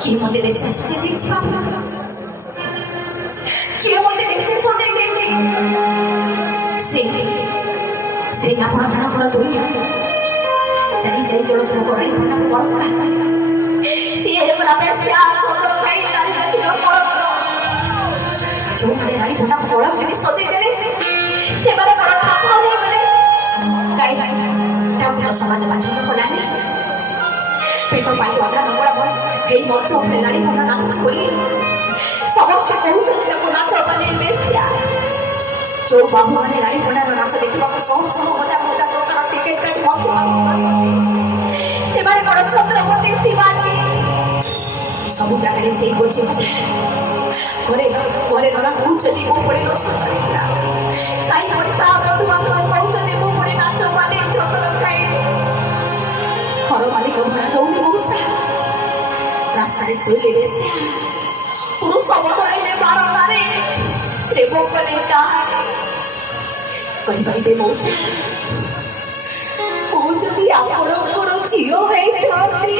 କିଏ ମୋତେ ବେଶୀ ସଜେଇ ଦେଇଛି ବାବା, କିଏ ମୋତେ ବେଶୀ ସଜେଇ ଦେଇଛି। ସେ ଆପଣ ଧାନଙ୍କର ଦୁଇ ଚାରି ଚାରି ଜଣ ଜଣ ତୋରାଳି ପଣ୍ଡାକୁ ବଳତ୍କାର କଲେ। ସିଏ ହେଲା ବେଶ୍ୟା ଚତୁର ଖାଇ ନାରୀ ଜାତିର ବଳତ୍କାର। ଯେଉଁମାନେ ନାରୀ ପଣ୍ଡାକୁ ବଳ କରି ସଜେଇ ଦେଲେ ସେମାନେ ବଡ଼ ଠାକୁର ହେଇଗଲେ। ତାକୁ ତ ସମାଜ ବାଚନ କଲାନି। पेट पाई अधा नंगड़ा मंच यही मंच उठे नारी पढ़ा नाचुची बोली समस्ते कहते नाच बने बेसिया जो बाबू मैंने नारी पढ़ा नाच देखा शह शह हजार हजार टकर टिकेट काटी मंच से बड़ छत्रपति शिवाजी सब जगह से गोची घरे नना कहते मो पड़े नष्ट चलता साई पड़िशा बंधु बांधव कहते मो पड़े नाच बने छतर खाई घर मालिक दौड़ी मौसा रास्ता शोले बेसिया पुरुष बदल बारंबारे प्रेम कले मौसा मो जदि आपणकर झील होती